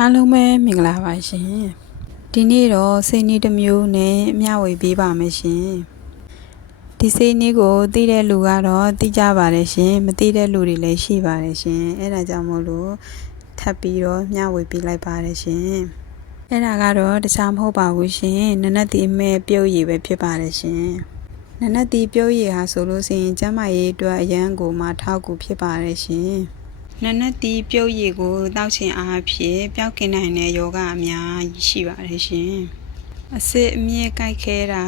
အားလုံးပဲမင်္ဂလာပါရှင်ဒီနေ့တော့စိတ်နည်းတစ်မျိုးနဲ့မျှဝေပေးပါမယ်ရှင်ဒီစိတ်နည်းကိုသိတဲ့လူကတော့သိကြပါတယ်ရှင်မသိတဲ့လူတွေလည်းရှိပါတယ်ရှင်အဲ့ဒါကြောင့်မို့လို့ထပ်ပြီးတော့မျှဝေပေးလိုက်ပါတယ်ရှင်အဲ့ဒါကတော့တခြားမဟုတ်ပါဘူးရှင်နနက်တီမဲ့ပြုတ်ရည်ပဲဖြစ်ပါတယ်ရှင်နနက်တီပြုတ်ရည်ဟာဆိုလို့ရှိရင်ကျန်းမာရေးအတွက်အရန်ကိုမှထောက်ကူဖြစ်ပါတယ်ရှင်နနက်တီပြုတ်ရည်ကိုတောက်ချင်အားဖြင့်ပျောက်ကင်းနိုင်တဲ့ယောဂအများကြီးရှိပါတယ်ရှင်အစစ်အမြင့်ကြိုက်ခဲတာ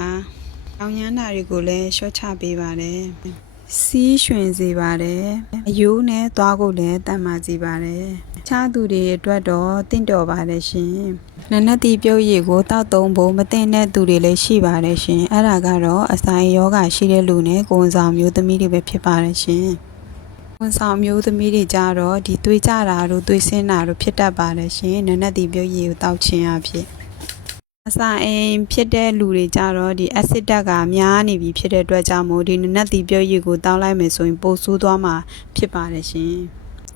တောင်ရမ်းတာတွေကိုလည်းလျှော့ချပေးပါတယ်စီးရွှင်စေပါတယ်အယိုးနဲ့သွားကိုလည်းတတ်မှစေပါတယ်ခြားသူတွေအတွက်တော့တင့်တော်ပါတယ်ရှင်နနက်တီပြုတ်ရည်ကိုတောက်သုံးဖို့မတင်တဲ့သူတွေလည်းရှိပါတယ်ရှင်အဲ့ဒါကတော့အဆိုင်ယောဂရှိတဲ့လူနဲ့ကိုယ်ဆောင်မျိုးသမီးတွေပဲဖြစ်ပါတယ်ရှင်ဝန်ဆောင်မျိုးသမီးတွေကြတော့ဒီသွေးကြတာတို့သွေးဆင်းတာတို့ဖြစ်တတ်ပါတယ်ရှင်နနက်တီပြုတ်ရည်ကိုတောက်ခြင်းအဖြစ်အစာအိမ်ဖြစ်တဲ့လူတွေကြတော့ဒီအက်ဆစ်ဓာတ်ကများနေပြီဖြစ်တဲ့အတွက်ကြောင့်မို့ဒီနနက်တီပြုတ်ရည်ကိုတောက်လိုက်မယ်ဆိုရင်ပိုဆိုးသွားမှာဖြစ်ပါတယ်ရှင်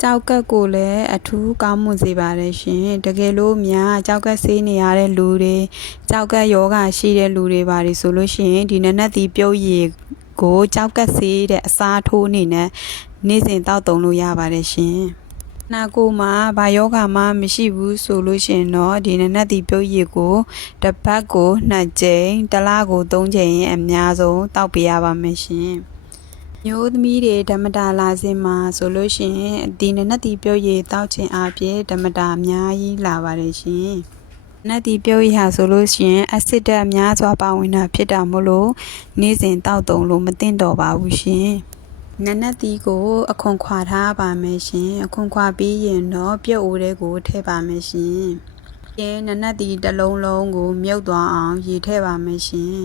ကြောက်ကက်ကိုလည်းအထူးကောင်းမွန်စေပါတယ်ရှင်တကယ်လို့များကြောက်ကက်ဆေးနေရတဲ့လူတွေကြောက်ကက်ယောဂရှိတဲ့လူတွေပါဆိုလို့ရှိရင်ဒီနနက်တီပြုတ်ရည်ကိုကြောက်ကက်ဆေးတဲ့အစားထိုးအနေနဲ့နေ့စဉ်တောက်သုံးလို့ရပါတယ်ရှင်နာကိုမှာဘာယောဂမှမရှိဘူးဆိုလို့ရှိရင်တော့ဒီနနက်တီပြုတ်ရည်ကိုတစ်ပတ်ကို2ကြိမ်တစ်လကို3ကြိမ်အများဆုံးတောက်ပေးရပါမယ်ရှင်မျိုးသမီးတွေဓမ္မတာလာစဉ်မှာဆိုလို့ရှိရင်ဒီနနက်တီပြုတ်ရည်တောက်ခြင်းအပြင်ဓမ္မတာအများကြီးလာပါတယ်ရှင်နနက်တီပြုတ်ရည်ဟာဆိုလို့ရှိရင်အက်ဆစ်ဓာတ်များစွာပါဝင်တာဖြစ်တာမို့လို့နေ့စဉ်တောက်သုံးလို့မသင့်တော်ပါဘူးရှင်နနက်တီကိုအခွန်ခွာထားပါမယ်ရှင်အခွန်ခွာပြီးရင်တော့ပြုတ်အိုးတဲ့ကိုထည့်ပါမယ်ရှင်ပြီးနနက်တီတစ်လုံးလုံးကိုမြုပ်သွားအောင်ရေထည့်ပါမယ်ရှင်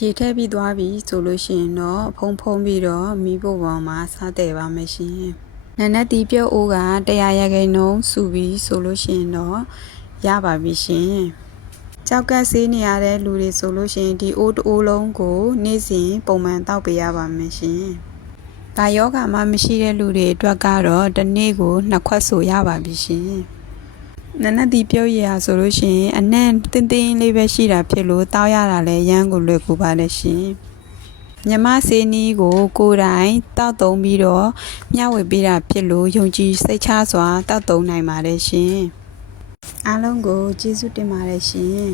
ရေထည့်ပြီးသွားပြီဆိုလို့ရှိရင်တော့ဖုံးပြီးတော့မီးဖို့ပေါ်မှာစားတည်ပါမယ်ရှင်နနက်တီပြုတ်အိုးက100%စုပြီးဆိုလို့ရှိရင်တော့ရပါပြီရှင်ကြောက်ကက်ဆေးနေရတဲ့လူတွေဆိုလို့ရှိရင်ဒီအိုးတိုးလုံးကိုနေ့စဉ်ပုံမှန်တောက်ပေးရပါမယ်ရှင်။ဒါယောဂမှမရှိတဲ့လူတွေအတွက်ကတော့တစ်နေ့ကို2ခွက်ဆိုရပါပြီရှင်။နနက်တီပြုတ်ရည်ဟာဆိုလို့ရှိရင်အနံ့တင်းတင်းလေးပဲရှိတာဖြစ်လို့တောက်ရတာလည်းရမ်းကိုလွယ်ကူပါတယ်ရှင်။မြမဆေးနီးကိုကိုယ်တိုင်တောက်သုံးပြီးတော့မျှဝေပေးတာဖြစ်လို့ယုံကြည်စိတ်ချစွာတောက်သုံးနိုင်ပါတယ်ရှင်။အားလုံးကိုကျေးဇူးတင်ပါတယ်ရှင်